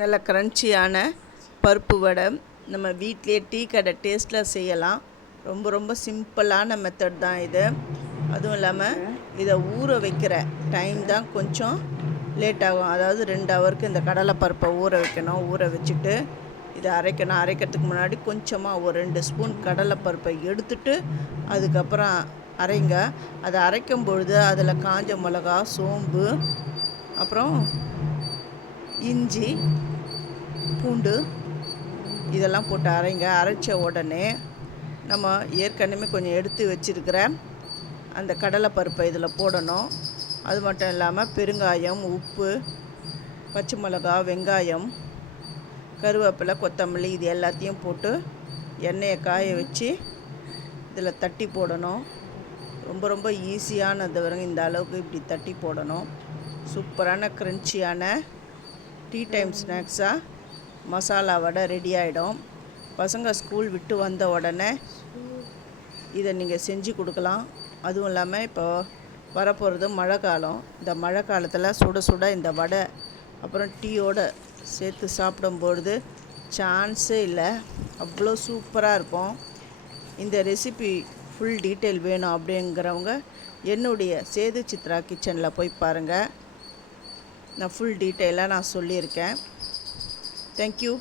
நல்ல க்ரன்ச்சியான பருப்பு வடை நம்ம வீட்டிலே டீ கடை டேஸ்ட்டில் செய்யலாம். ரொம்ப ரொம்ப சிம்பிளான மெத்தட் தான் இது. அதுவும் இல்லாமல் இதை ஊற வைக்கிற டைம் தான் கொஞ்சம் லேட் ஆகும். அதாவது 2 ஹவருக்கு இந்த கடலைப்பருப்பை ஊற வைக்கணும். ஊற வச்சுட்டு இதை அரைக்கணும். அரைக்கிறதுக்கு முன்னாடி கொஞ்சமாக ஒரு 2 ஸ்பூன் கடலைப்பருப்பை எடுத்துட்டு அதுக்கப்புறம் அரைங்க. அதை அரைக்கும் பொழுது அதில் காஞ்ச மிளகா, சோம்பு, அப்புறம் இஞ்சி, பூண்டு இதெல்லாம் போட்டு அரைங்க. அரைச்ச உடனே நம்ம ஏற்கனவே கொஞ்சம் எடுத்து வச்சுருக்கிற அந்த கடலைப்பருப்பை இதில் போடணும். அது மட்டும் இல்லாமல் பெருங்காயம், உப்பு, பச்சை மிளகா, வெங்காயம், கருவேப்பிலை, கொத்தமல்லி இது எல்லாத்தையும் போட்டு எண்ணெயை காய வச்சு இதில் தட்டி போடணும். ரொம்ப ரொம்ப ஈஸியானது வரைங்க. இந்த அளவுக்கு இப்படி தட்டி போடணும். சூப்பரான க்ரன்ச்சியான டீ டைம் ஸ்நாக்ஸாக மசாலா வடை ரெடி ஆகிடும். பசங்க ஸ்கூல் விட்டு வந்த உடனே இதை நீங்கள் செஞ்சு கொடுக்கலாம். அதுவும் இல்லாமல் இப்போ வரப்போகிறது மழை காலம். இந்த மழை காலத்தில் சுட சுட இந்த வடை அப்புறம் டீயோடு சேர்த்து சாப்பிடும்பொழுது சான்ஸே இல்லை, அவ்வளோ சூப்பராக இருக்கும். இந்த ரெசிபி ஃபுல் டீட்டெயில் வேணும் அப்படிங்கிறவங்க என்னுடைய சேது சித்ரா கிச்சனில் போய் பாருங்கள். நான் ஃபுல் டீட்டெயிலாக நான் சொல்லியிருக்கேன். தேங்க்யூ.